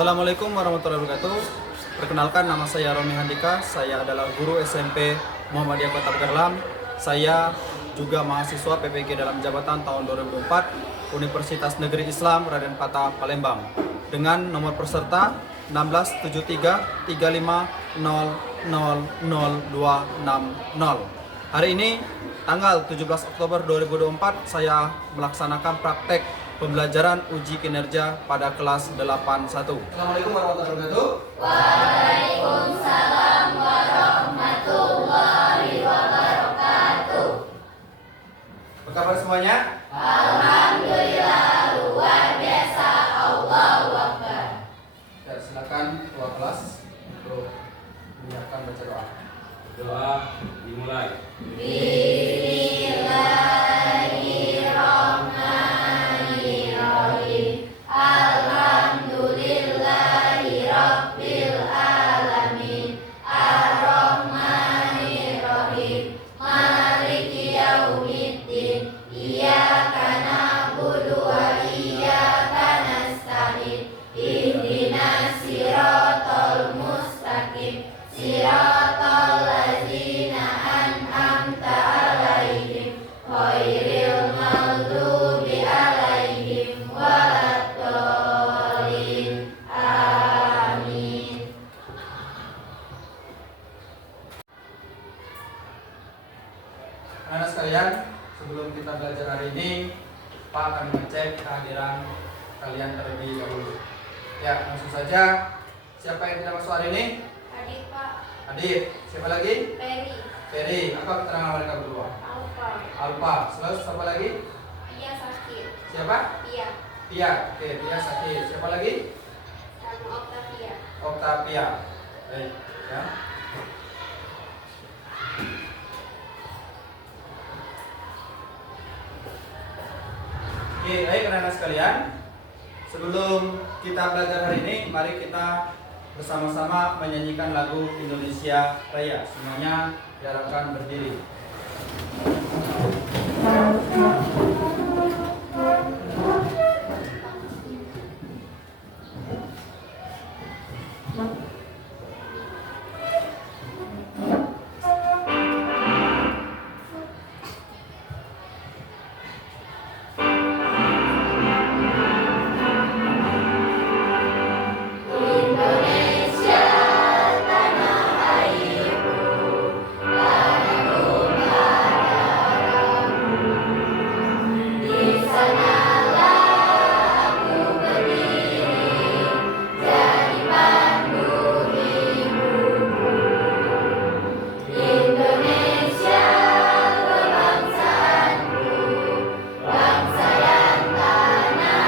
Assalamualaikum warahmatullahi wabarakatuh. Perkenalkan, nama saya Romi Handika. Saya adalah guru SMP Muhammadiyah Kota Pegerlam. Saya juga mahasiswa PPG dalam jabatan tahun 2004 Universitas Negeri Islam Raden Patah Palembang dengan nomor peserta 167335000260. Hari ini tanggal 17 Oktober 2024 saya melaksanakan praktek pembelajaran uji kinerja pada kelas 81. Assalamualaikum warahmatullahi wabarakatuh. Waalaikumsalam warahmatullahi wabarakatuh. Apa kabar semuanya? Alhamdulillah, luar biasa. Allahu Akbar. Ya, silakan ketua kelas untuk menyiapkan baca doa. Doa dimulai. Bismillahirrahmanirrahim. Alhamdulillahirabbil alamin. Arrahmanirrahim. Maliki yaumiddin. Iyyaka na'budu wa iyyaka nasta'in. Ihdinas siratal mustaqim. Siratal ladzina an'amta 'alaihim ghairil maghdubi 'alaihim waladdallin. Amin. Anak sekalian, sebelum kita belajar hari ini, Pak akan mengecek kehadiran kalian terlebih dahulu. Ya, langsung saja. Siapa yang tidak masuk hari ini? Adik Pak. Adit. Siapa lagi? Peri. Ferry. Apa keterangan mereka berdua? Alfa. Alfa. Selalu siapa lagi? Iya sakit. Siapa? Iya. Tia. Oke, Tia sakit. Siapa lagi? Sama Octavia. Octavia. Baik, ya. Oke, baik anak-anak sekalian. Sebelum kita belajar hari ini, mari kita bersama-sama menyanyikan lagu Indonesia Raya. Semuanya diharapkan berdiri. Indonesia tanah airku, tanahku darahku. Di sanalah aku berdiri, jadi pandu hidupku. Indonesia kebangsaanku, bangsa dan tanah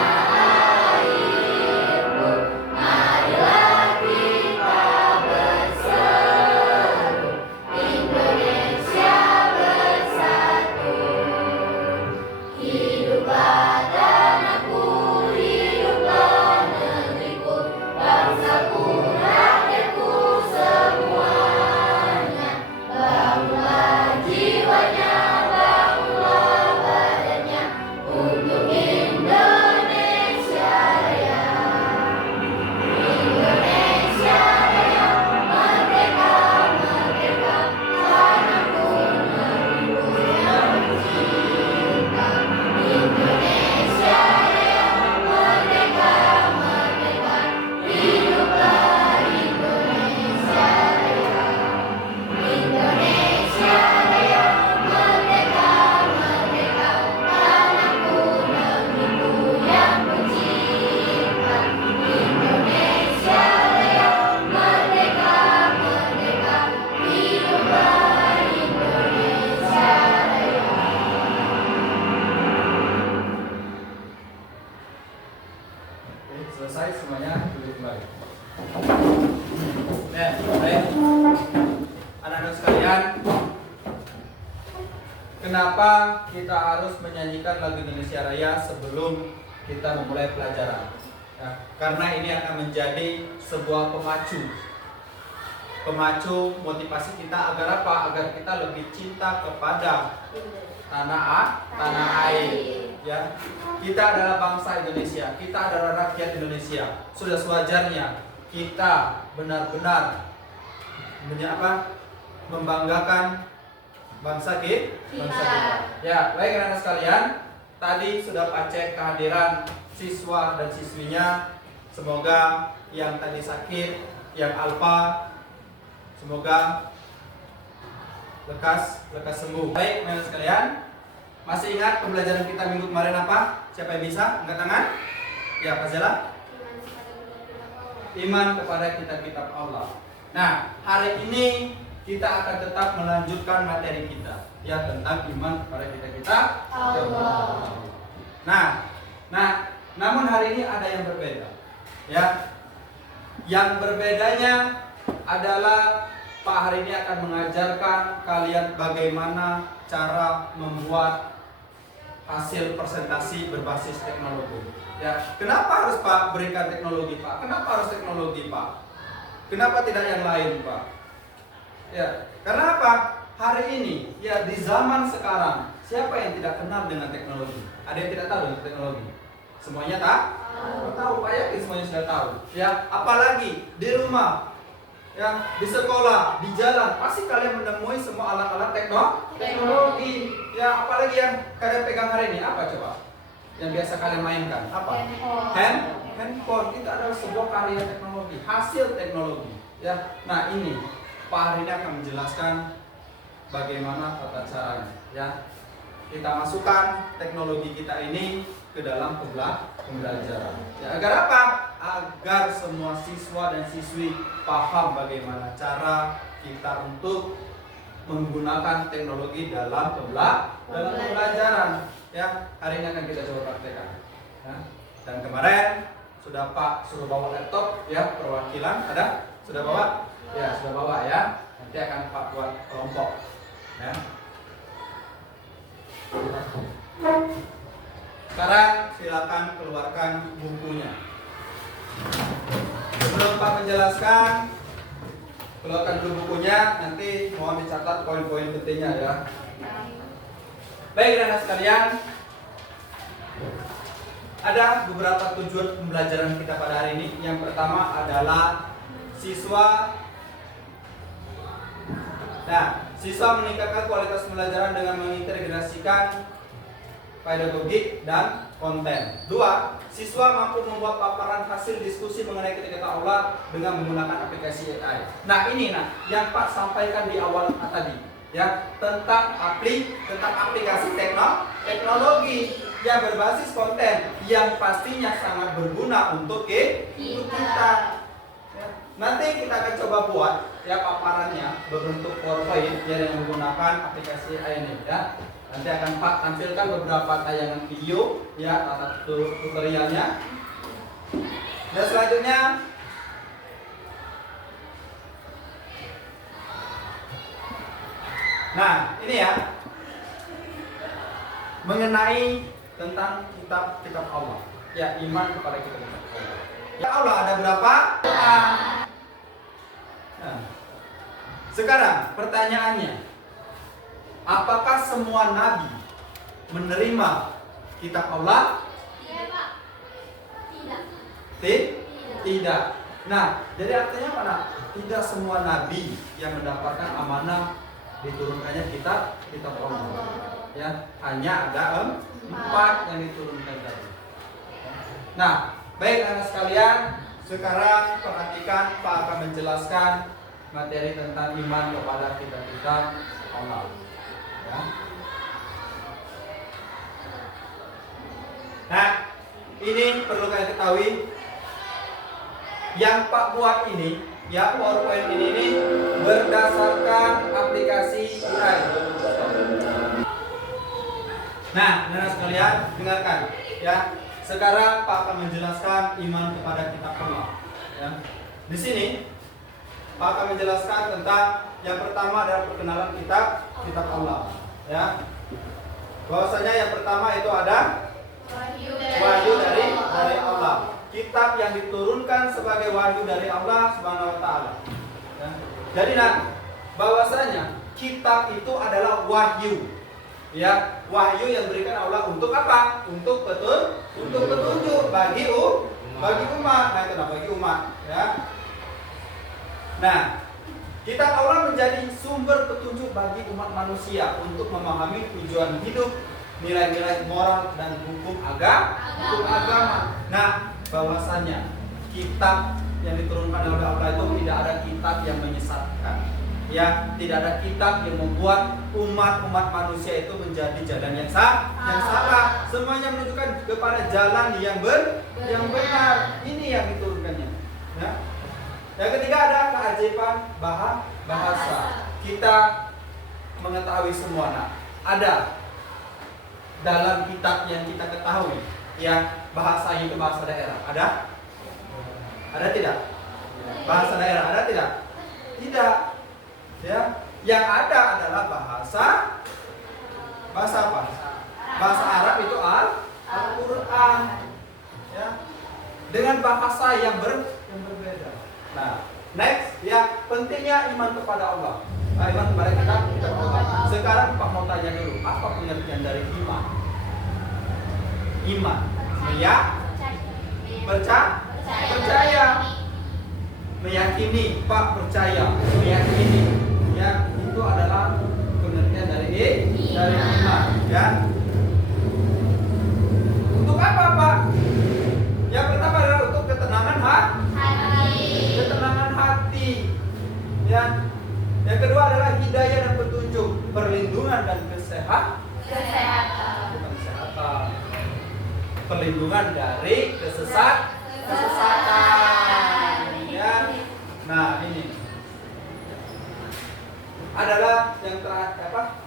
airku. Marilah kita berseru, Indonesia bersatu. Hiduplah tanahku, hiduplah negeriku, bangsaku, rakyatku semuanya. Bangunlah jiwanya, bangunlah badannya untuk Indonesia Raya. Indonesia Raya, merdeka, merdeka, tanahku, negeriku yang tercinta. Indonesia Raya, merdeka, merdeka, hiduplah Indonesia Raya. Indonesia Raya, merdeka, merdeka, tanahku, negeriku yang tercinta. Indonesia Raya, merdeka, merdeka, hiduplah Indonesia Raya. Oke, selesai semuanya, duduk kembali. Ya, baik. Anak-anak sekalian, kenapa kita harus menyanyikan lagu Indonesia Raya sebelum kita memulai pelajaran? Ya, karena ini akan menjadi sebuah pemacu motivasi kita agar apa? Agar kita lebih cinta kepada tanah air. Ya, kita adalah bangsa Indonesia, kita adalah rakyat Indonesia. Sudah sewajarnya kita benar-benar membanggakan bangsa kita. Ya, baik anak-anak sekalian, tadi sudah Pak cek kehadiran siswa dan siswinya. Semoga yang tadi sakit, yang alfa, semoga lekas sembuh. Baik anak-anak sekalian, masih ingat pembelajaran kita minggu kemarin apa? Siapa yang bisa angkat tangan? Ya, Pak Zela. Iman kepada kitab-kitab Allah. Nah, hari ini kita akan tetap melanjutkan materi kita, ya, tentang iman kepada kitab-kitab Allah. Nah, namun hari ini ada yang berbeda, ya. Yang berbedanya adalah Pak hari ini akan mengajarkan kalian bagaimana cara membuat hasil presentasi berbasis teknologi. Ya, kenapa harus Pak berikan teknologi, Pak? Kenapa harus teknologi, Pak? Kenapa tidak yang lain, Pak? Ya, karena apa? Hari ini, ya di zaman sekarang, siapa yang tidak kenal dengan teknologi? Ada yang tidak tahu dengan teknologi? Semuanya tahu, Pak, yakin semuanya sudah tahu. Ya, apalagi di rumah, ya, di sekolah, di jalan, pasti kalian menemui semua alat-alat teknologi. Ya, apalagi yang kalian pegang hari ini, apa coba? Yang biasa kalian mainkan, apa? Handphone. Itu adalah sebuah karya teknologi, hasil teknologi. Ya, nah ini Pak hari ini akan menjelaskan bagaimana tata caranya. Ya, kita masukkan teknologi kita ini ke dalam pembelajaran. Ya, agar apa? Agar semua siswa dan siswi paham bagaimana cara kita untuk menggunakan teknologi dalam pembelajaran. Ya, hari ini akan kita coba praktekkan. Ya. Dan kemarin sudah Pak suruh bawa laptop, ya, perwakilan ada? Sudah bawa? Ya, sudah bawa ya. Nanti akan Pak buat kelompok. Ya. Sekarang silakan keluarkan bukunya. Sebelum Pak menjelaskan, keluarkan dulu bukunya. Nanti mohon dicatat poin-poin pentingnya ya. Baik anak sekalian, ada beberapa tujuan pembelajaran kita pada hari ini. Yang pertama adalah siswa meningkatkan kualitas pembelajaran dengan mengintegrasikan pedagogik dan konten. 2. Siswa mampu membuat paparan hasil diskusi mengenai kitab Allah dengan menggunakan aplikasi AI. Nah, ini yang Pak sampaikan di awal tadi, ya, tentang aplikasi teknologi yang berbasis konten yang pastinya sangat berguna untuk kita. Ya. Nanti kita akan coba buat ya paparannya berbentuk PowerPoint ya, dengan menggunakan aplikasi AI ini ya. Nanti akan Pak tampilkan beberapa tayangan video ya, tata tutorialnya. Dan selanjutnya ini ya, mengenai tentang kitab Allah. Ya, iman kepada kitab Allah. Ya Allah ada berapa? Nah, sekarang pertanyaannya, apakah semua nabi menerima kitab Allah? Iya, Pak. Tidak. Nah, jadi artinya apa, Nak? Tidak semua nabi yang mendapatkan amanah diturunkannya kitab Allah. Ya, hanya ada 4 yang diturunkan tadi. Nah, baik anak sekalian, sekarang perhatikan Pak akan menjelaskan materi tentang iman kepada kitab-kitab Allah. Ya. Nah, ini perlu kalian ketahui, yang Pak buat ini, ya, PowerPoint ini berdasarkan aplikasi AI. Nah, anak sekalian, dengarkan, ya. Sekarang Pak akan menjelaskan iman kepada kitab Allah. Ya. Di sini Pak akan menjelaskan tentang yang pertama adalah perkenalan kitab Allah. Ya, bahwasanya yang pertama itu ada wahyu dari Allah. Kitab yang diturunkan sebagai wahyu dari Allah Subhanahu wa taala. Ya. Jadi bahwasanya kitab itu adalah wahyu. Ya, wahyu yang berikan Allah untuk apa? Untuk petunjuk bagi umat. Nah, itu bagi umat, ya. Nah, kitab Allah menjadi sumber petunjuk bagi umat manusia untuk memahami tujuan hidup, nilai-nilai moral dan hukum agama. Nah, bahwasanya kitab yang diturunkan oleh Allah itu tidak ada kitab yang menyesatkan. Ya, tidak ada kitab yang membuat umat manusia itu menjadi jalan yang salah. Semuanya menunjukkan kepada jalan yang benar. Ini yang diturunkannya. Ya. Yang ketiga ada keajaiban bahasa. Kita mengetahui semua. Nah, ada dalam kitab yang kita ketahui, ya, bahasa itu bahasa daerah. Ada tidak? Bahasa daerah ada tidak? Tidak. Ya, yang ada adalah bahasa apa? Bahasa Arab itu Al-Qur'an. Ya. Dengan bahasa yang berbeda. Nah, next, ya, pentingnya iman kepada Allah. Iman kepada kita Allah. Sekarang Pak mau tanya dulu, apa pengertian dari iman? Iman, ya, percaya, meyakini, Pak percaya, meyakini. Ya, itu adalah pengertian dari iman, ya. Untuk apa, Pak? Yang pertama adalah untuk ketenangan hati. Ya. Yang kedua adalah hidayah dan petunjuk, perlindungan dan kesehatan. Bukan kesehatan. Perlindungan dari kesesatan. Ya. Nah, ini adalah yang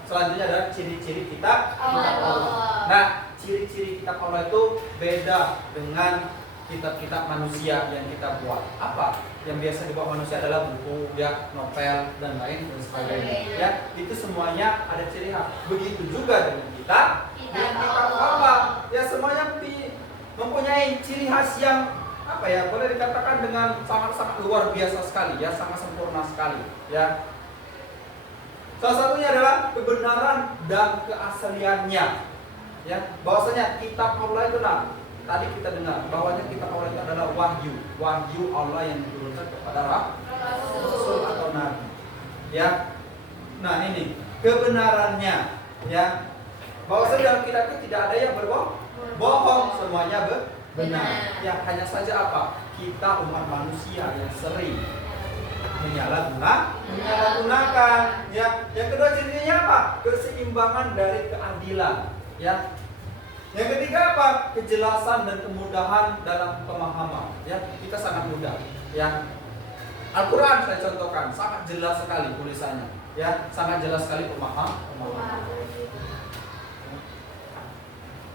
selanjutnya adalah ciri-ciri kitab Allah. Nah, ciri-ciri kitab Allah itu beda dengan kitab-kitab manusia yang kita buat. Apa yang biasa dibuat manusia adalah buku, ya, novel dan lain dan sebagainya. Ya, itu semuanya ada ciri khas. Begitu juga dengan kitab Allah. Ya, semuanya mempunyai ciri khas yang apa ya? Boleh dikatakan dengan sangat-sangat luar biasa sekali, ya, sangat sempurna sekali, ya. Salah satunya adalah kebenaran dan keasliannya. Ya, bahwasanya kitab Allah itu tadi kita dengar bahwanya kitab Allah itu adalah wahyu Allah yang diturunkan kepada Rasul atau Nabi. Ya. Nah, ini kebenarannya, ya. Bahwasanya dalam kitab itu tidak ada yang berbohong, semuanya benar. Ya, hanya saja apa? Kita umat manusia yang sering menyalahgunakan, ya. Yang kedua cirinya apa? Keseimbangan dari keadilan, ya. Yang ketiga apa? Kejelasan dan kemudahan dalam pemahaman, ya. Kita sangat mudah, ya. Al-Quran saya contohkan, sangat jelas sekali tulisannya, ya, sangat jelas sekali pemahaman.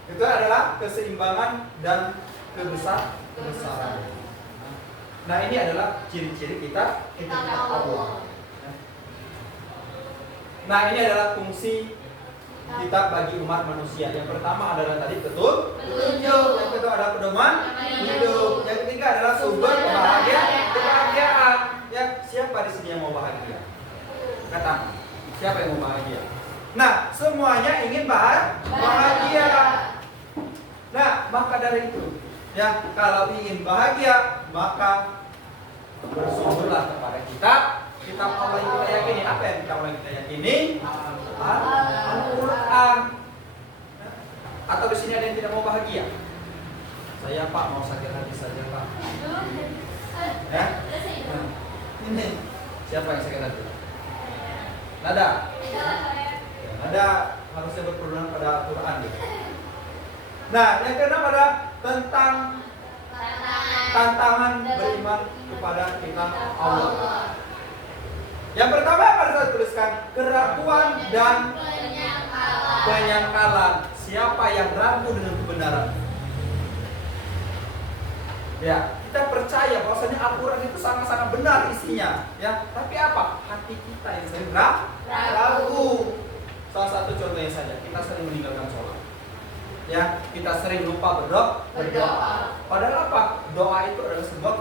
Itu adalah keseimbangan dan kebesaran. Nah, ini adalah ciri-ciri kitab Allah. Nah, ini adalah fungsi kitab bagi umat manusia. Yang pertama adalah tadi petunjuk. Yang kedua adalah pedoman hidup. Yang ketiga adalah sumber kebahagiaan. Ya, siapa di sini yang mau bahagia? Kata, siapa yang mau bahagia? Nah, semuanya ingin bahagia. Nah, maka dari itu, ya, kalau ingin bahagia, maka bersumberlah kepada kitab Allah yang kita yakini. Apa yang kitab Allah yang kita yakini? Al-Quran. Atau di sini ada yang tidak mau bahagia? Saya, Pak, mau sakit hati saja, Pak. Ya? Ini siapa yang sakit hati? Nada. Nada harusnya berpedoman pada Al-Quran. Nah, yang keenam adalah tentang tantangan beriman kepada kitab Allah. Yang pertama apa saya tuliskan? Keraguan dan penyangkalan. Siapa yang ragu dengan kebenaran? Ya, kita percaya bahwasanya Al-Quran itu sangat-sangat benar isinya, ya. Tapi apa? Hati kita yang sering ragu. Salah satu contohnya saja, kita sering meninggalkan sholat. Ya, kita sering lupa berdoa. Padahal apa? Doa itu adalah sebuah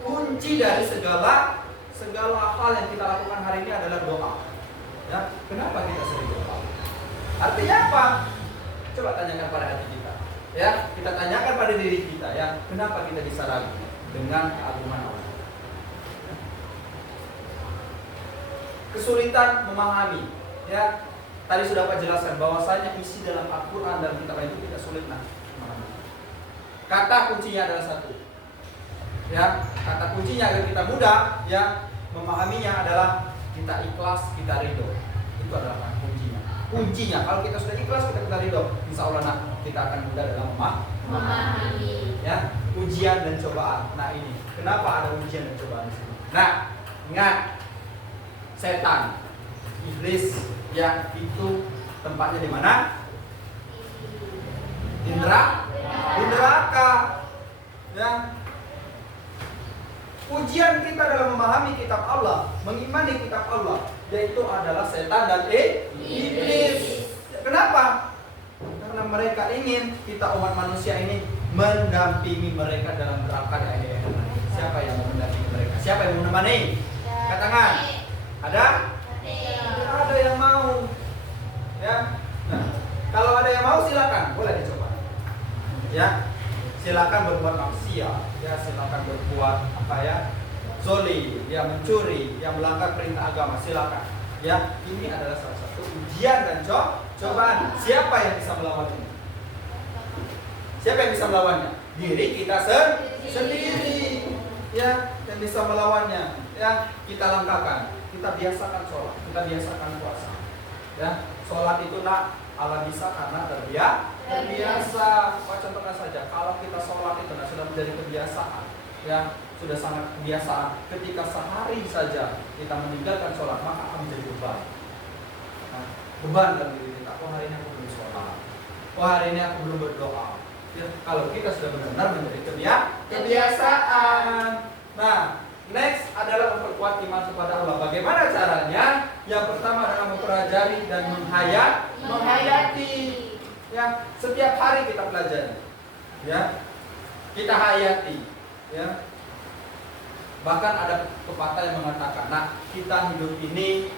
kunci dari segala hal yang kita lakukan hari ini adalah doa. Ya, kenapa kita sering doa? Artinya apa? Coba tanyakan pada hati kita. Ya, kita tanyakan pada diri kita ya, kenapa kita bisa ragu dengan keagungan Allah? Kesulitan memahami, ya. Tadi sudah Pak jelaskan bahwasanya isi dalam Al-Qur'an dan kitab itu tidak sulit memahami. Kata kuncinya adalah satu. Ya, kata kuncinya agar kita mudah ya memahaminya adalah kita ikhlas, kita ridho. Itu adalah kata kuncinya. Kuncinya kalau kita sudah ikhlas, kita ridho, insya Allah kita akan mudah dalam memahami. Ya, ujian dan cobaan. Nah ini, kenapa ada ujian dan cobaan di sini? Nah, ingat, setan, iblis yang itu tempatnya di mana? Di neraka. Ya. Ujian kita dalam memahami kitab Allah, mengimani kitab Allah, yaitu adalah setan dan iblis. Kenapa? Karena mereka ingin kita umat manusia ini mendampingi mereka dalam neraka di akhir hayat. Siapa yang mau mendampingi mereka? Siapa yang mau menemani? Angkat tangan. Ada? Ada yang mau. Ya. Nah, kalau ada yang mau silakan, boleh dicoba. Ya. Silakan berbuat maksiat, ya silakan berbuat zolim, ya mencuri, yang melanggar perintah agama, silakan. Ya, ini adalah salah satu ujian dan cobaan. Siapa yang bisa melawan ini? Siapa yang bisa melawannya? Diri kita sendiri. Ya, yang bisa melawannya. Ya, kita langkahkan. Kita biasakan sholat, kita biasakan puasa. Ya, sholat itu Allah bisa karena terbiasa. Contohnya saja, kalau kita sholat itu sudah menjadi kebiasaan, ya sudah sangat kebiasaan. Ketika sehari saja kita meninggalkan sholat, maka akan menjadi beban. Nah, beban dalam diri kita. Oh hari ini aku belum sholat. Oh hari ini aku belum berdoa. Ya, kalau kita sudah benar-benar menjadi kebiasaan. Nah, next adalah memperkuat iman kepada Allah. Bagaimana caranya? Yang pertama adalah mempelajari dan menghayati. Ya, setiap hari kita pelajari. Ya, kita hayati. Ya, bahkan ada pepatah yang mengatakan, nah kita hidup ini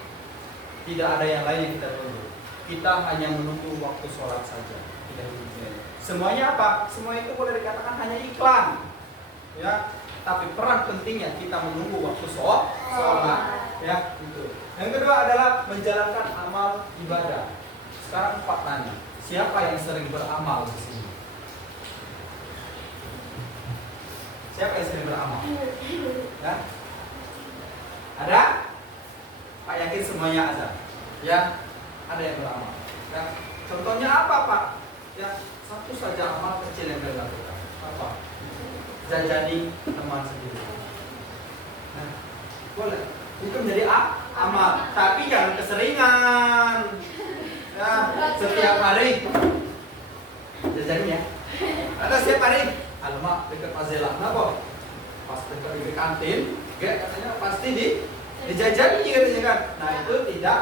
tidak ada yang lain yang kita tunggu. Kita hanya menunggu waktu sholat saja. Kita hidup ini. Semuanya apa? Semua itu boleh dikatakan hanya iklan. Ya. Tapi peran pentingnya kita menunggu waktu sholat, ya gitu. Yang kedua adalah menjalankan amal ibadah. Sekarang Pak tanya, siapa yang sering beramal di sini? Siapa yang sering beramal? Ya? Ada? Pak yakin semuanya ada. Ya, ada yang beramal. Ya. Contohnya apa Pak? Ya, satu saja amal kecil yang kita lakukan. Apa? Jajani teman sendiri. Nah, boleh. Itu menjadi amal, tapi jangan keseringan. Ya, setiap hari jajani ya. Atau setiap hari, alamak dekat Mazela, kenapa? Pas dekat di kantin, katanya pasti dijajani katanya kan. Nah itu tidak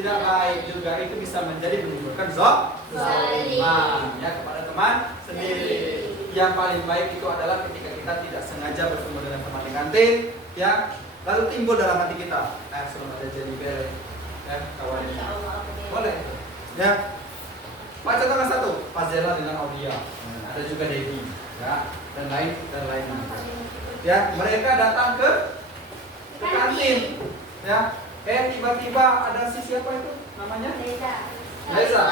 baik juga. Itu bisa menjadi menimbulkan zaliman ya kepada teman sendiri. Yang paling baik itu adalah ketika kita tidak sengaja bertemu dengan teman di kantin, ya, lalu timbul dalam hati kita, sebelum ada jadi bere, ya, kawan ini, boleh, ya. Baca tengah satu, Fazela dengan Aulia, ada juga Devi, ya, dan lain. Ya, mereka datang ke kantin, ya, tiba-tiba ada si siapa itu namanya? Leza,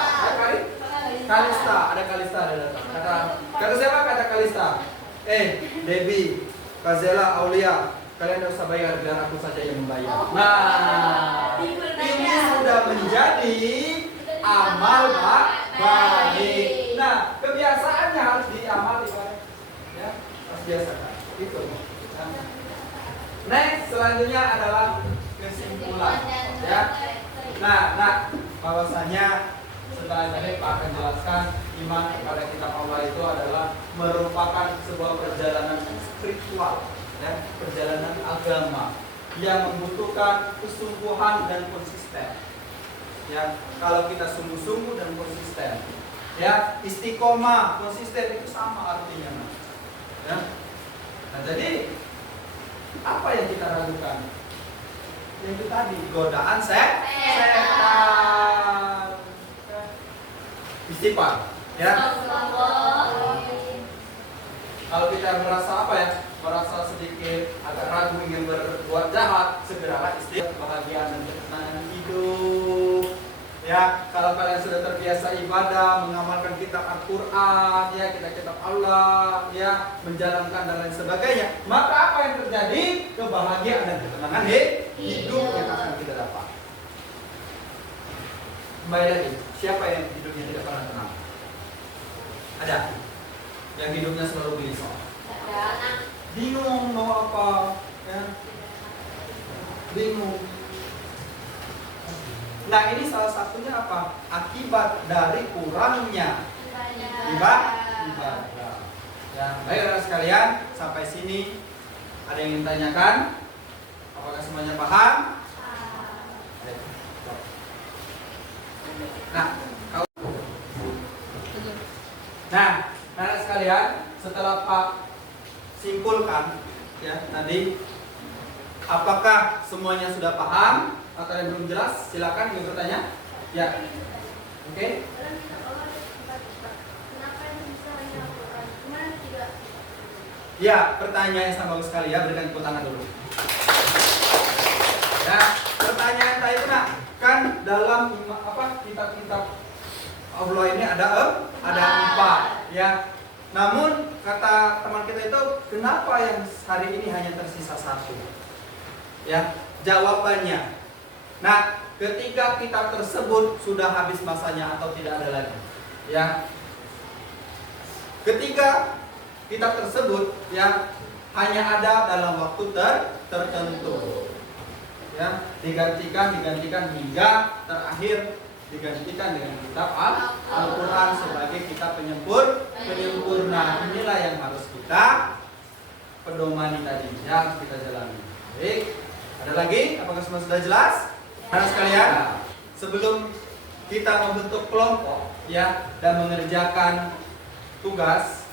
Kalista, ada datang. Kata siapa? Kata Kalista. Debbie, Fazela, Aulia, kalian tidak usah bayar, biar aku saja yang membayar. Nah, ini sudah menjadi amal baik. Nah, kebiasaannya harus diamali, ya, harus biasakan. Itu. Next, selanjutnya adalah kesimpulan, ya. Nah, bahwasanya setelah tadi Pak akan jelaskan iman kepada kitab Allah itu adalah merupakan sebuah perjalanan spiritual, ya, perjalanan agama yang membutuhkan kesungguhan dan konsisten. Ya, kalau kita sungguh-sungguh dan konsisten, ya, istiqomah, konsisten itu sama artinya. Ya. Nah, jadi apa yang kita ragukan? Yang itu tadi, godaan setan. Istighfar. Ya. Kalau kita merasa apa ya? Merasa sedikit agak ragu ingin berbuat jahat, segeralah istighfar, kebahagiaan dan ketenangan hidup. Ya, kalau kalian sudah terbiasa ibadah, mengamalkan kitab Al-Quran, ya, kitab Allah, ya, menjalankan dan lain sebagainya, maka apa yang terjadi? Kebahagiaan dan ketenangan hidup yang akan kita dapat. Kembali lagi, siapa yang hidupnya tidak pernah tenang? Ada yang hidupnya selalu gelisah, bingung mau apa, ya, bingung. Nah, ini salah satunya apa? Akibat dari kurangnya ibadah. Ya, baik rekan sekalian, sampai sini ada yang ingin tanyakan? Apakah semuanya paham? Nah, rekan sekalian, setelah Pak simpulkan ya tadi, apakah semuanya sudah paham? Atau yang belum jelas, silakan yang bertanya. Ya, oke. Ya, pertanyaan yang sangat bagus sekali ya. Berikan tepuk tangan dulu. Ya, pertanyaan tadi itu nak, kan dalam kitab-kitab Allah ini ada 4 ya. Namun kata teman kita itu, kenapa yang hari ini hanya tersisa 1? Ya, jawabannya. Nah, ketika kitab tersebut sudah habis masanya atau tidak ada lagi, ya. Ketika kitab tersebut ya hanya ada dalam waktu tertentu, ya, digantikan hingga terakhir digantikan dengan kitab Al-Quran sebagai kitab penyempurna. Inilah yang harus kita pedomani tadi, yang kita jalani. Baik, ada lagi? Apakah semua sudah jelas? Nah, sekalian, sebelum kita membentuk kelompok ya dan mengerjakan tugas,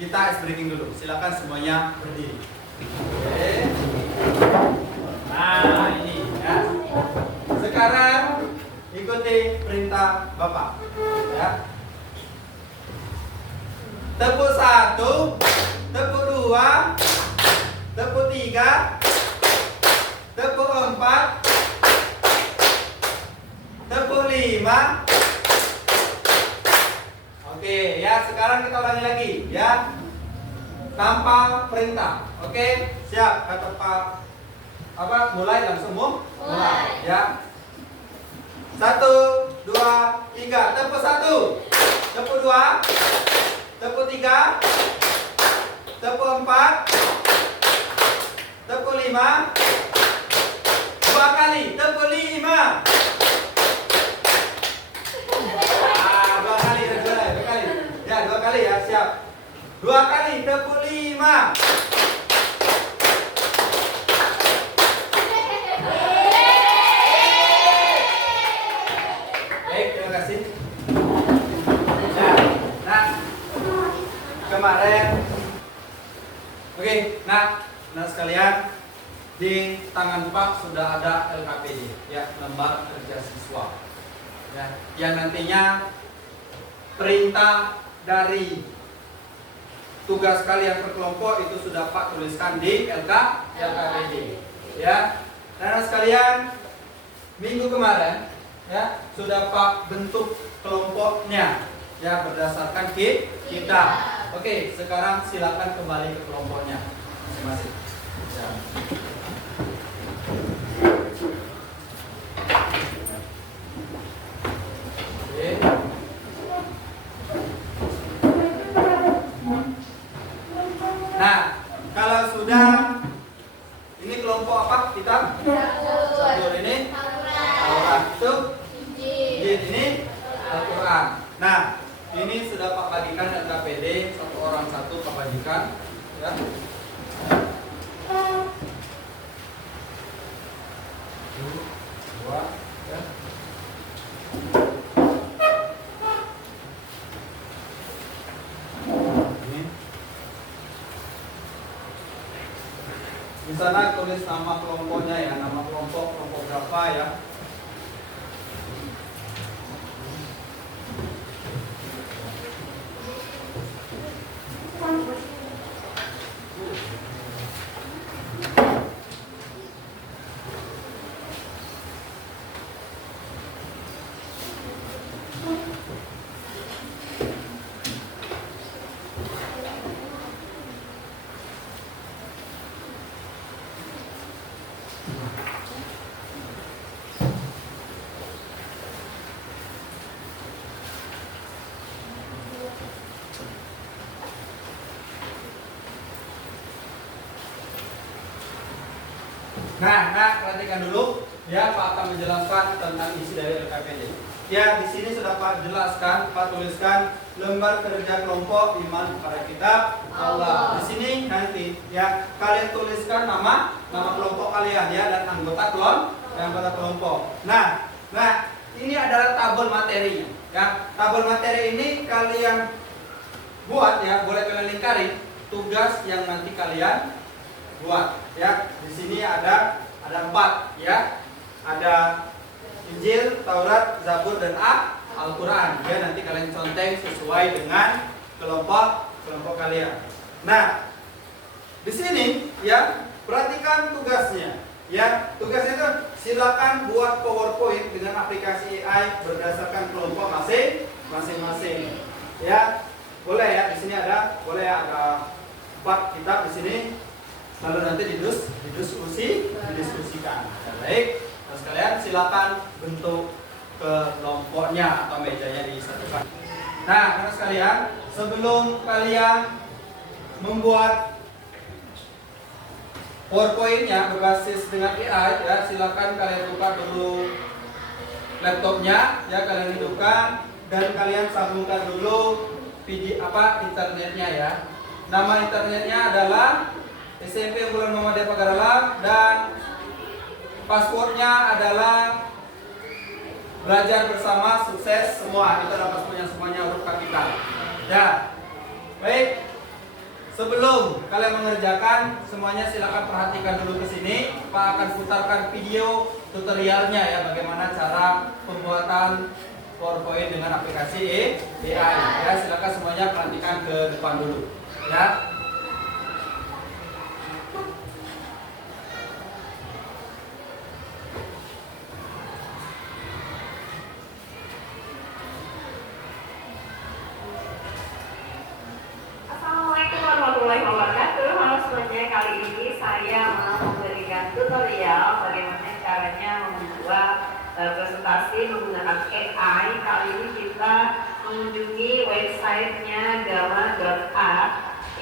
kita ice breaking dulu. Silakan semuanya berdiri. Oke. Nah, ini ya. Sekarang ikuti perintah Bapak ya. Tepuk 1, tepuk 2, tepuk 3, tepuk 4, tepuk 5. Oke ya, sekarang kita ulangi lagi ya, tanpa perintah. Oke, siap? Kata Pak mulai, langsung mulai ya. 1, 2, 3. Tepuk 1, tepuk 2, tepuk 3, tepuk 4, tepuk 5. 2 kali, tepuk 5. 2 kali, 2 kali. Ya, 2 kali ya, siap. 2 kali, tepuk 5. Baik, terima kasih. Nah, kemarin, oke, nah sekalian, di tangan Pak sudah ada LKPD, ya, lembar kerja siswa, ya, yang nantinya perintah dari tugas kalian per kelompok itu sudah Pak tuliskan di LKPD, ya. Dan sekalian, minggu kemarin, ya, sudah Pak bentuk kelompoknya, ya, berdasarkan kita. Oke, sekarang silakan kembali ke kelompoknya masing-masing. Ya. Nah, kalau sudah, ini kelompok apa kita? Catur. Ini Al-Quran. Itu Injil. Ini Al-Quran. Nah, ini sudah Pak bagikan LKPD, 1 orang 1 Pak bagikan, ya. Dua, ya. Ini. Di sana tulis nama kelompoknya ya, nama kelompok berapa ya. Nah, perhatikan dulu. Ya, Pak akan menjelaskan tentang isi dari LKPD. Ya, di sini sudah Pak jelaskan, Pak tuliskan lembar kerja kelompok iman kepada kitab Allah. Di sini nanti ya kalian tuliskan nama kelompok kalian ya dan anggota kelompok. Nah, ini adalah tabel materinya. Ya, tabel materi ini kalian buat ya, boleh kalian lingkari tugas yang nanti kalian buat ya. Di sini ada 4 ya. Ada Injil, Taurat, Zabur dan Al-Qur'an. Ya, nanti kalian conteng sesuai dengan kelompok kalian. Nah, di sini ya, perhatikan tugasnya. Ya, tugasnya itu silakan buat PowerPoint dengan aplikasi AI berdasarkan kelompok masing-masing. Ya, boleh ya, di sini ada 4 kitab di sini. Lalu nanti didiskusikan. Baik. Terus kalian silakan bentuk kelompoknya atau mejanya disatukan. Nah, teman sekalian, sebelum kalian membuat PowerPoint-nya berbasis dengan AI ya, silakan kalian buka dulu laptopnya ya, kalian hidupkan dan kalian sambungkan dulu internetnya ya. Nama internetnya adalah SMP Unggulan Muhammadiyah Pagaralam dan passwordnya adalah belajar bersama sukses semua. Itu adalah passwordnya, semuanya huruf kapital. Ya, baik. Sebelum kalian mengerjakan semuanya, silakan perhatikan dulu ke sini. Pak akan putarkan video tutorialnya ya, bagaimana cara pembuatan PowerPoint dengan aplikasi AI. Ya, silakan semuanya perhatikan ke depan dulu. Ya. Assalamualaikum warahmatullahi wabarakatuh. Halo semuanya, kali ini saya mau memberikan tutorial bagaimana caranya membuat presentasi menggunakan AI. Kali ini kita mengunjungi websitenya gama.art.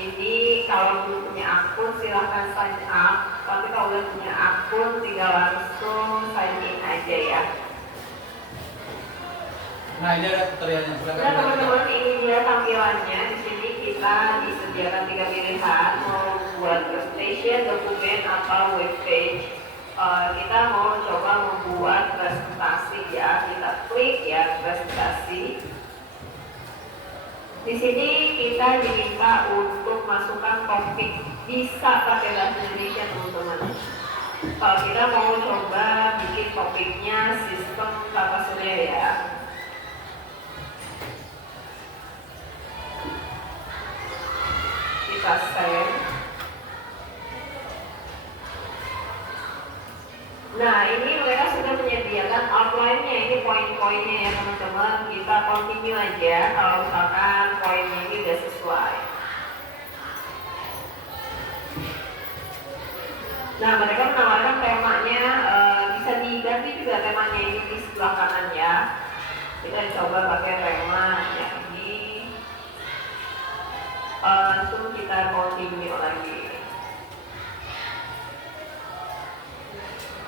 Ini kalau belum punya akun silahkan sign up, tapi kalau udah punya akun tinggal langsung sign in aja ya. Nah, ini ada tutorialnya. Silakan. Nah teman-teman, ini dia tampilannya. Di sini kita disediakan 3 pilihan, mau buat presentation, dokumen, atau web page. Kita mau coba membuat presentasi ya. Kita klik ya presentasi. Di sini kita diminta untuk masukkan topik, bisa pakai bahasa Indonesia teman-teman. Kalau kita mau coba bikin topiknya sistem tata surya ya. Kita save. Nah, ini mereka sudah menyediakan outline-nya, ini poin-poinnya ya teman-teman. Kita continue aja kalau misalkan poinnya ini udah sesuai. Nah, mereka menawarkan temanya, bisa diganti juga temanya ini di sebelah kanan ya. Kita coba pakai tema yang ini. Langsung kita continue lagi.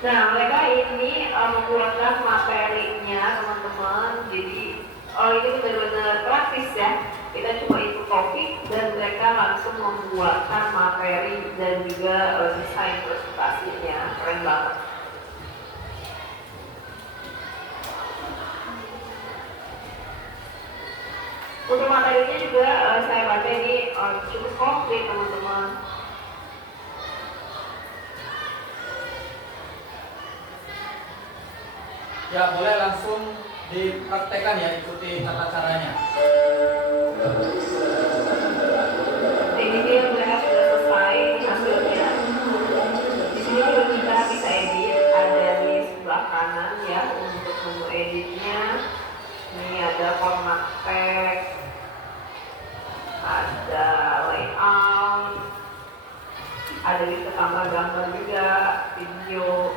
Nah, mereka ini membuatkan materinya teman-teman. Jadi ini benar-benar praktis ya. Kita cuma input topik dan mereka langsung membuatkan materi dan juga desain presentasinya. Keren banget. Untuk materinya juga saya baca ini cukup komplit teman-teman. Ya, boleh langsung dipraktekkan ya, ikuti tata caranya. Ini dia mereka sudah selesai hasilnya. Di sini juga kita bisa edit, ada di sebelah kanan ya untuk menu editnya. Ini ada format teks, ada layout, ada bisa tambah gambar juga, video,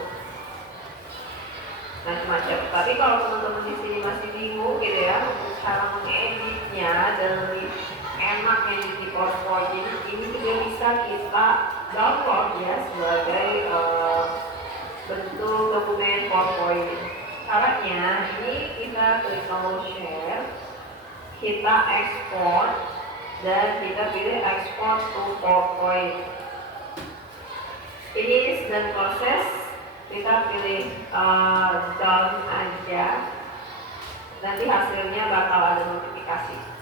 macam-macam. Tapi kalau teman-teman di sini masih bingung gitu ya untuk cara mengeditnya dan lebih enak yang di PowerPoint, ini juga bisa kita download ya sebagai bentuk dokumen PowerPoint. Caranya ini kita klik tombol share, kita ekspor dan kita pilih export to PowerPoint. Ini sedang proses, kita pilih down aja, nanti hasilnya bakal ada notifikasi.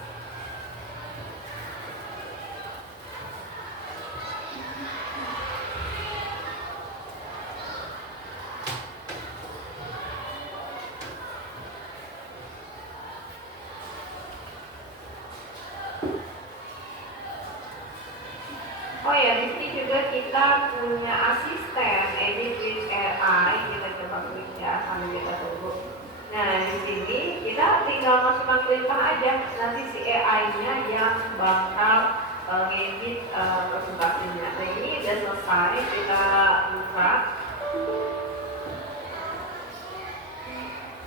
Oh ya, di sini juga kita punya asisten edit with AI. Kita coba klik ya, sambil kita tunggu. Nah, di sini kita tinggal masukkan perintah aja. Nanti si AI-nya yang bakal ngedit presentasinya. Nah, ini udah selesai. Kita buka.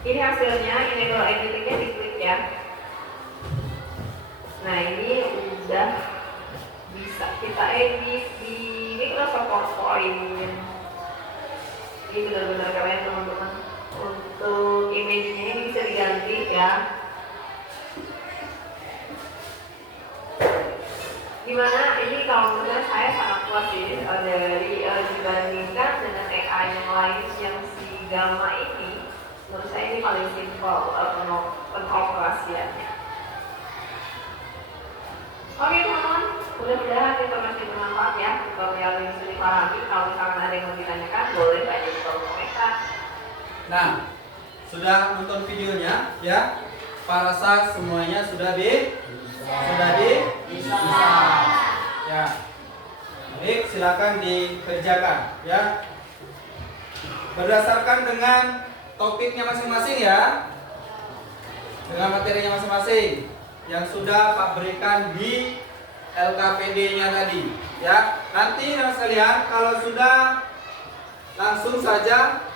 Ini hasilnya. Ini kalau editingnya diklik ya. Nah, ini udah bisa kita edit di Microsoft PowerPoint. Ini benar-benar keren teman-teman. Untuk image-nya ini bisa diganti ya. Dimana ini kalau menurut saya sangat puas sih dari dibandingkan dengan AI yang lain yang si Gamma ini. Menurut saya ini paling simpel pengoperasiannya. Oke teman-teman, mudah-mudahan informasi bermanfaat ya. Untuk yang bisa dipahami, kalau misalkan ada yang mau ditanyakan, boleh tanya di kolom komentar. Nah, sudah nonton videonya ya? Pak rasa semuanya sudah bisa. Ya. Baik, silakan dikerjakan ya. Berdasarkan dengan topiknya masing-masing ya. Dengan materinya masing-masing yang sudah Pak berikan di LKPD-nya tadi ya. Nanti teman sekalian kalau sudah langsung saja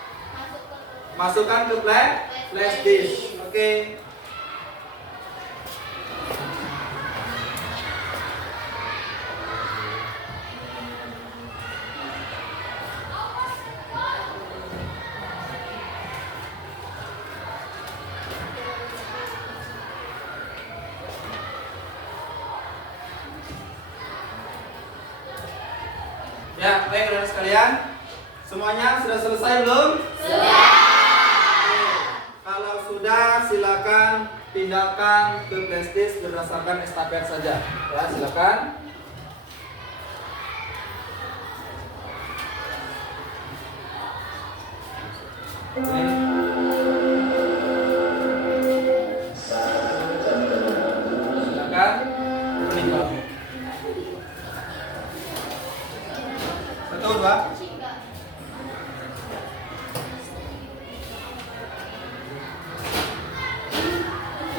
masukkan ke flash disk. Oke. Ya, baik teman sekalian. Semuanya sudah selesai belum? Sudah. Kalau sudah, silakan pindahkan ke flash disk berdasarkan estafet saja. Ya, silakan. Silakan. Satu, dua.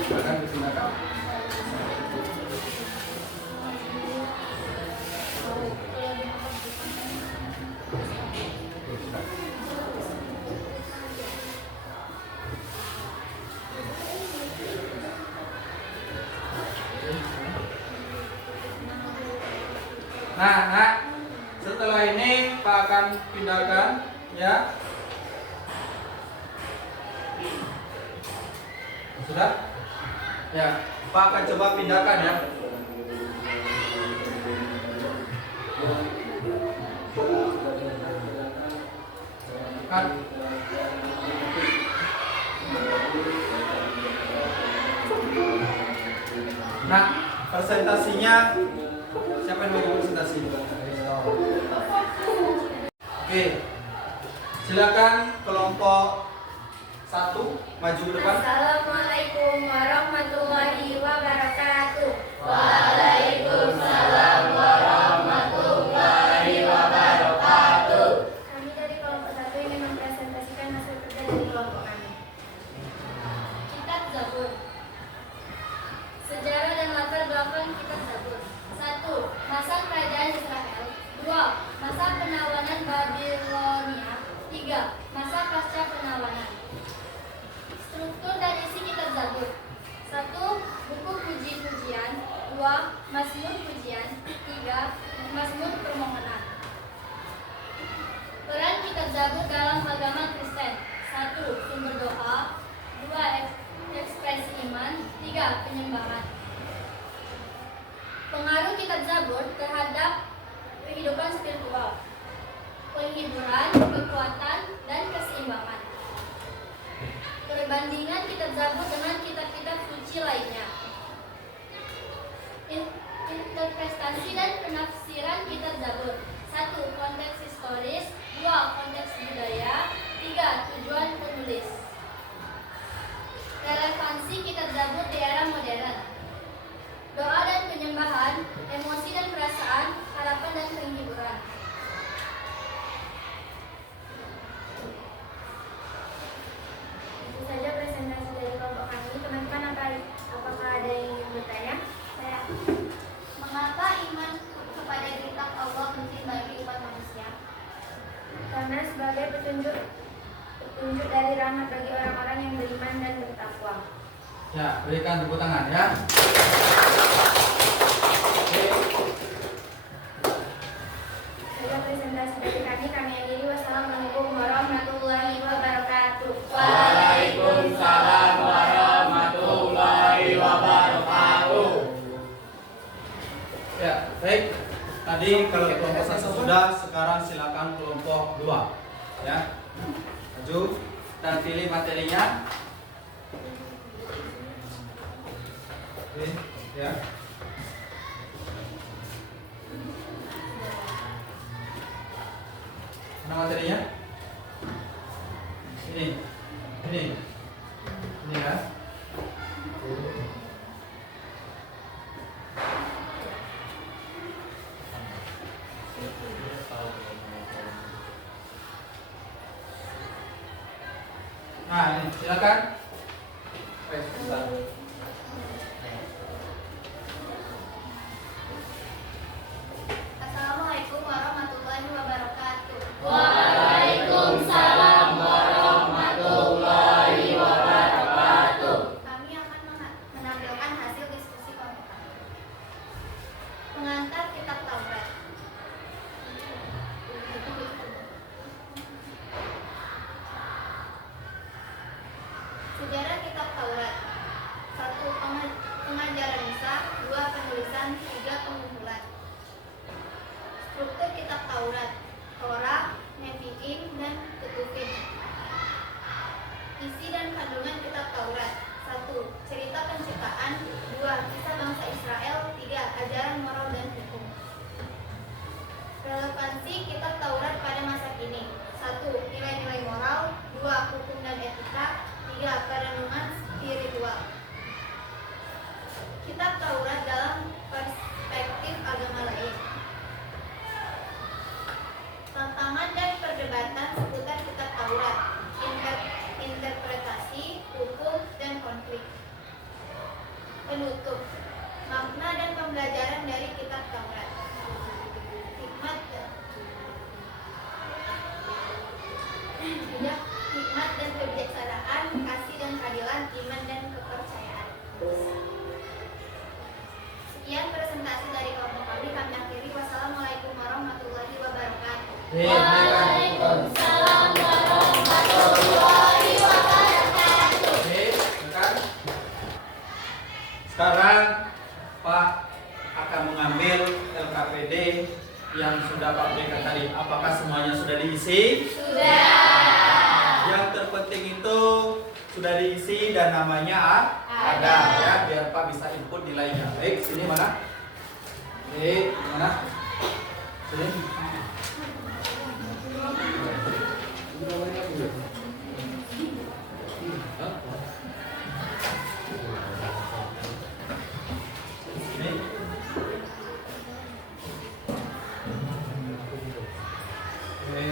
Silakan dipindahkan. Nah, setelah ini Pak akan pindahkan ya. Sudah? Ya, Pak akan coba pindahkan ya. Kan. Nah, presentasinya siapa yang mau presentasi? Oke. Silakan kelompok 1 maju ke depan. Assalamualaikum warahmatullahi wabarakatuh. Waalaikumsalam warahmatullahi wabarakatuh. Kami dari kelompok 1 ingin mempresentasikan hasil kerja dari kelompok kami. Kitab Zabur. Sejarah dan latar belakang Kitab Zabur. 1. Masa kerajaan Israel. 2. Masa penawanan Babilonia. 3. Masa pasca penawanan. Struktur dan isi Kitab Zabur. 1. Buku puji-pujian. 2. Mazmur pujian. 3. Mazmur permohonan. Peran Kitab Zabur dalam pengaruh kitab Zabur terhadap kehidupan spiritual, penghiburan, kekuatan, dan keseimbangan. Perbandingan kitab Zabur dengan kitab-kitab suci lainnya. Interpretasi dan penafsiran kitab Zabur. 1. Konteks historis. 2. Konteks budaya. 3. Tujuan penulis. Relevansi kitab Zabur di era modern. Doa dan penyembahan, emosi dan perasaan, harapan dan penghiburan. Itu saja presentasi dari kelompok kami. Teman-teman, apakah ada yang ingin bertanya? Saya, mengapa iman kepada kitab Allah penting bagi umat manusia? Karena sebagai petunjuk dari rahmat bagi orang-orang yang beriman dan bertakwa. Ya, berikan tepuk tangan ya. Oke. Saja presentasi dari kami. Kami akhiri. Wassalamualaikum warahmatullahi wabarakatuh. Waalaikumsalam warahmatullahi wabarakatuh. Ya, baik. Tadi kalau kelompok 1 sudah, sekarang silakan kelompok 2. Ya. Maju dan pilih materinya. Oke, ya. Mana materinya? Ini ya. Nah, ini silakan. Baik, sebentar. Assalamualaikum warahmatullahi wabarakatuh. Waalaikumsalam warahmatullahi wabarakatuh. Kami akan menampilkan hasil diskusi kelompok kami. Pengantar kitab Taurat. Sejarah kitab Taurat. 1. Pengajaran Musa. 2. Penulisan. 3. Pengumpulan. Struktur kitab Taurat. Torah, Nevi'im, dan Ketuvim. Isi dan kandungan kitab Taurat. 1. Cerita penciptaan. 2. Kisah bangsa Israel. 3. Ajaran moral dan hukum. Relevansi kitab Taurat pada masa kini. 1. Nilai-nilai moral. 2. Hukum dan etika. 3. Perenungan spiritual. Kitab Taurat dalam perspektif agama lain. Tantangan dan perdebatan seputar kitab Taurat, interpretasi, hukum, dan konflik. Penutup, makna dan pembelajaran dari kitab Taurat. Hikmat dan kebijaksanaan, kasih dan keadilan, iman dan kepercayaan. Sekian presentasi dari kelompok kami. Kami akhiri. Wassalamualaikum warahmatullahi wabarakatuh. Waalaikumsalam warahmatullahi wabarakatuh. Oke, silakan. Sekarang Pak akan mengambil LKPD yang sudah Pak berikan tadi. Apakah semuanya sudah diisi? Sudah. Yang terpenting itu sudah diisi dan namanya ada ya, biar Pak bisa input nilainya. Baik, sini mana? Oke, mana? Sini. Sini. Oke.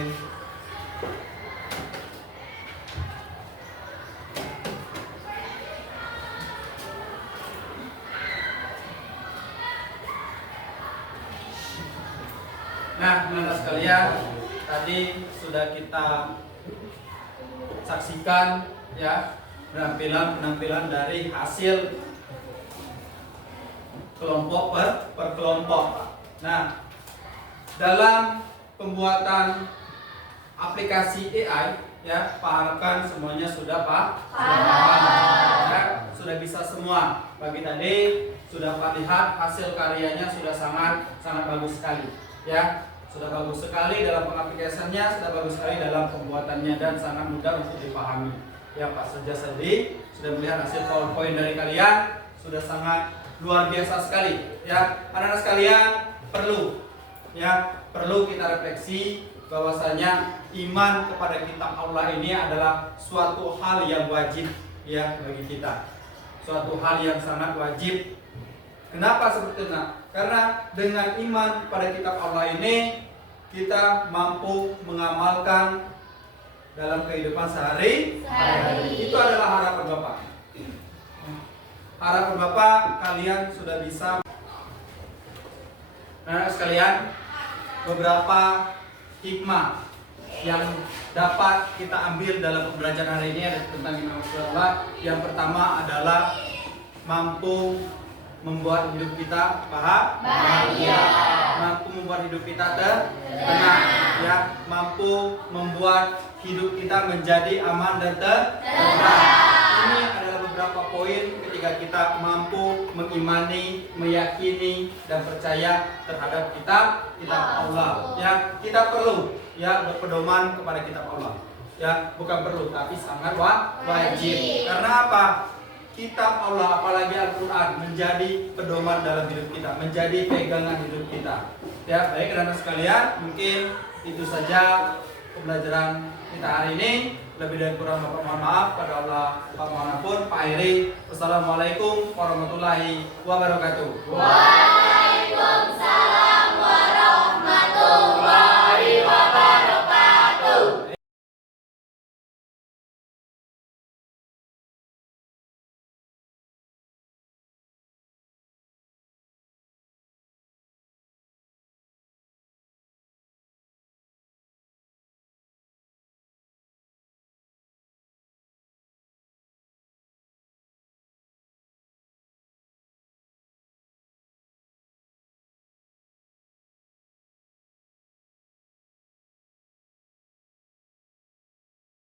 Nah, teman-teman sekalian, tadi sudah kita saksikan ya penampilan dari hasil kelompok per kelompok. Nah, dalam pembuatan aplikasi AI ya, Pak harapkan semuanya sudah Pak sudah paham ya, sudah bisa semua. Pagi tadi sudah dapat lihat hasil karyanya sudah sangat bagus sekali ya. Sudah bagus sekali dalam pengaplikasiannya, sudah bagus sekali dalam pembuatannya dan sangat mudah untuk dipahami. Ya Pak Suja Sadi sudah melihat hasil PowerPoint dari kalian, sudah sangat luar biasa sekali ya. Anak-anak sekalian perlu kita refleksi bahwasanya iman kepada kitab Allah ini adalah suatu hal yang wajib ya bagi kita. Suatu hal yang sangat wajib. Kenapa seperti itu? Karena dengan iman pada kitab Allah ini kita mampu mengamalkan dalam kehidupan sehari-hari. Itu adalah harapan Bapak. Harapan Bapak kalian sudah bisa. Nah, sekalian, beberapa hikmah yang dapat kita ambil dalam pembelajaran hari ini ada tentang iman kepada Allah. Yang pertama adalah mampu membuat hidup kita bahagia, mampu membuat hidup kita tenang, ya, mampu membuat hidup kita menjadi aman dan tenang. Ini adalah beberapa poin ketika kita mampu mengimani, meyakini dan percaya terhadap kitab Allah. Ya, kita perlu ya berpedoman kepada kitab Allah. Ya, bukan perlu tapi sangat wajib. Karena apa? Kitab Allah, apalagi Al-Quran, menjadi pedoman dalam hidup kita, menjadi pegangan hidup kita. Ya, baik anak-anak sekalian, mungkin itu saja pembelajaran kita hari ini. Lebih dan kurang Bapak mohon maaf, pada Allah Pak mohon ampun. Pak Eri, wassalamualaikum warahmatullahi wabarakatuh.